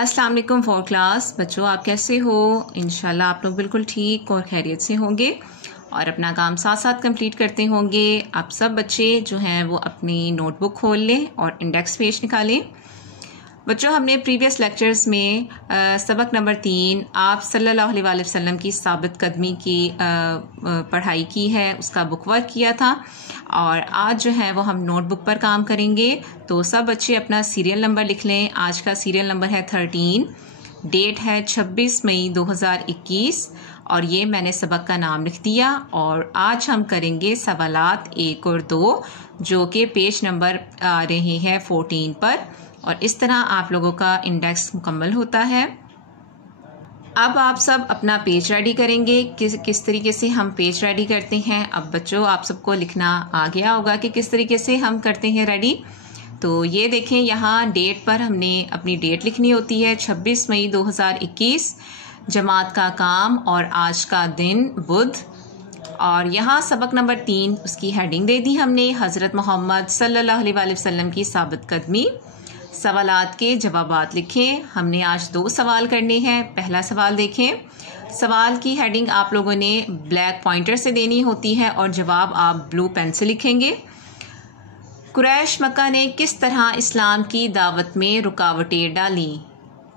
अस्सलाम वालेकुम for class बच्चों, आप कैसे हो? इंशाल्लाह आप लोग बिल्कुल ठीक और खैरियत से होंगे और अपना काम साथ साथ कंप्लीट करते होंगे। आप सब बच्चे जो हैं वो अपनी नोटबुक खोल लें और इंडेक्स पेज निकालें। बच्चों, हमने प्रीवियस लेक्चर्स में सबक नंबर 3 आप सल्लल्लाहु अलैहि वसल्लम की साबित कदमी की पढ़ाई की है, उसका बुक वर्क किया था और आज जो है वो हम नोटबुक पर काम करेंगे। तो सब बच्चे अपना सीरियल नंबर लिख लें। आज का सीरियल नंबर है 13, डेट है 26 मई 2021 और ये मैंने सबक का नाम लिख दिया। और आज हम करेंगे सवालात 1 और 2 जो कि पेज नंबर आ रहे हैं 14 पर और इस तरह आप लोगों का इंडेक्स मुकम्मल होता है। अब आप सब अपना पेज रेडी करेंगे। किस तरीके से हम पेज रेडी करते हैं, अब बच्चों आप सबको लिखना आ गया होगा कि किस तरीके से हम करते हैं रेडी। तो ये देखें, यहाँ डेट पर हमने अपनी डेट लिखनी होती है 26 मई 2021, जमात का काम और आज का दिन बुध। और यहाँ सबक नंबर 3 उसकी हेडिंग दे दी हमने, हज़रत मोहम्मद सल्लल्लाहु अलैहि वसल्लम की साबित कदमी। सवालात के जवाबात लिखें। हमने आज 2 सवाल करने हैं। पहला सवाल देखें। सवाल की हेडिंग आप लोगों ने ब्लैक पॉइंटर से देनी होती है और जवाब आप ब्लू पेन से लिखेंगे। कुरैश मक्का ने किस तरह इस्लाम की दावत में रुकावटें डाली?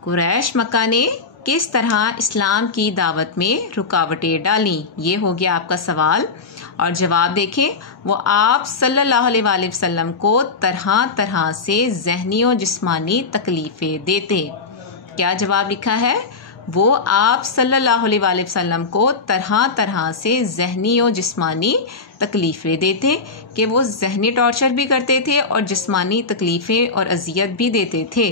कुरैश मक्का ने किस तरह इस्लाम की दावत में रुकावटें डाली? ये हो गया आपका सवाल। और जवाब देखें, वो आप सल्लल्लाहु अलैहि वसल्लम को तरह तरह से ज़हनी और जिस्मानी तकलीफ़ें देते। क्या जवाब लिखा है? वो आप सल्लल्लाहु अलैहि वसल्लम को तरह तरह से ज़हनी और जिस्मानी तकलीफ़ें देते, कि वो ज़हनी टॉर्चर भी करते थे और जिस्मानी तकलीफ़ें और अजियत भी देते थे।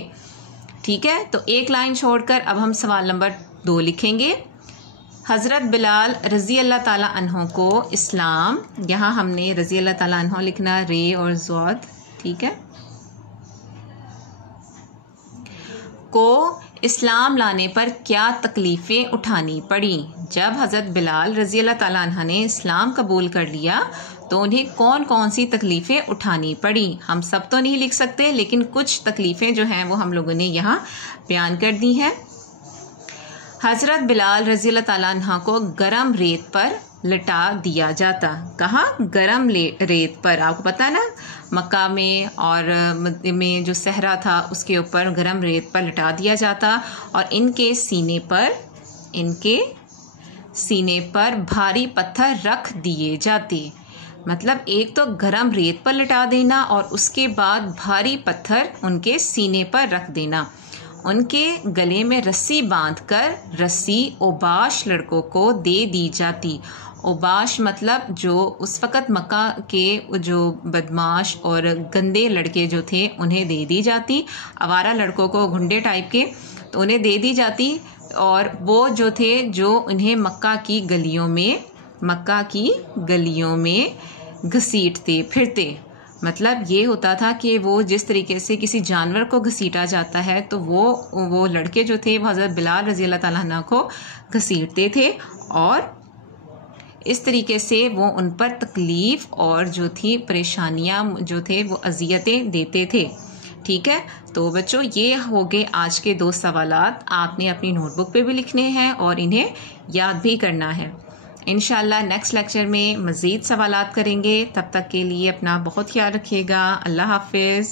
ठीक है, तो एक लाइन छोड़कर अब हम सवाल नंबर 2 लिखेंगे। हज़रत बिलाल रज़ी अल्लाह ताला अन्हो को इस्लाम, यहाँ हमने रज़ी अल्लाह ताला अन्हो लिखना, रे और ज़ौद, ठीक है, को इस्लाम लाने पर क्या तकलीफ़ें उठानी पड़ी? जब हज़रत बिलाल रज़ी अल्लाह ताला अन्हा ने इस्लाम कबूल कर लिया तो उन्हें कौन कौन सी तकलीफ़ें उठानी पड़ी? हम सब तो नहीं लिख सकते, लेकिन कुछ तकलीफ़ें जो हैं वो हम लोगों ने यहाँ बयान कर दी हैं। हज़रत बिलाल रज़ी अल्लाह ताला अन्हा को गरम रेत पर लटा दिया जाता। कहाँ? गरम रेत पर। आपको पता है ना, मक्का में और में जो सहरा था उसके ऊपर गरम रेत पर लटा दिया जाता और इनके सीने पर भारी पत्थर रख दिए जाते। मतलब एक तो गरम रेत पर लटा देना और उसके बाद भारी पत्थर उनके सीने पर रख देना। उनके गले में रस्सी बांधकर रस्सी ओबाश लड़कों को दे दी जाती। ओबाश मतलब जो उस वक़्त मक्का के जो बदमाश और गंदे लड़के जो थे उन्हें दे दी जाती। आवारा लड़कों को, गुंडे टाइप के, तो उन्हें दे दी जाती और वो जो थे जो उन्हें मक्का की गलियों में घसीटते फिरते। मतलब ये होता था कि वो जिस तरीके से किसी जानवर को घसीटा जाता है तो वो लड़के जो थे वो हज़रत बिलाल रज़ी अल्लाह ताला अन्हु को घसीटते थे और इस तरीके से वो उन पर तकलीफ़ और जो थी परेशानियां जो थे वो अजियतें देते थे। ठीक है, तो बच्चों ये हो गए आज के 2 सवालात। आपने अपनी नोटबुक पे भी लिखने हैं और इन्हें याद भी करना है। इंशाल्लाह नेक्स्ट लेक्चर में मज़ीद सवालात करेंगे। तब तक के लिए अपना बहुत ख्याल रखिएगा। अल्लाह हाफिज़।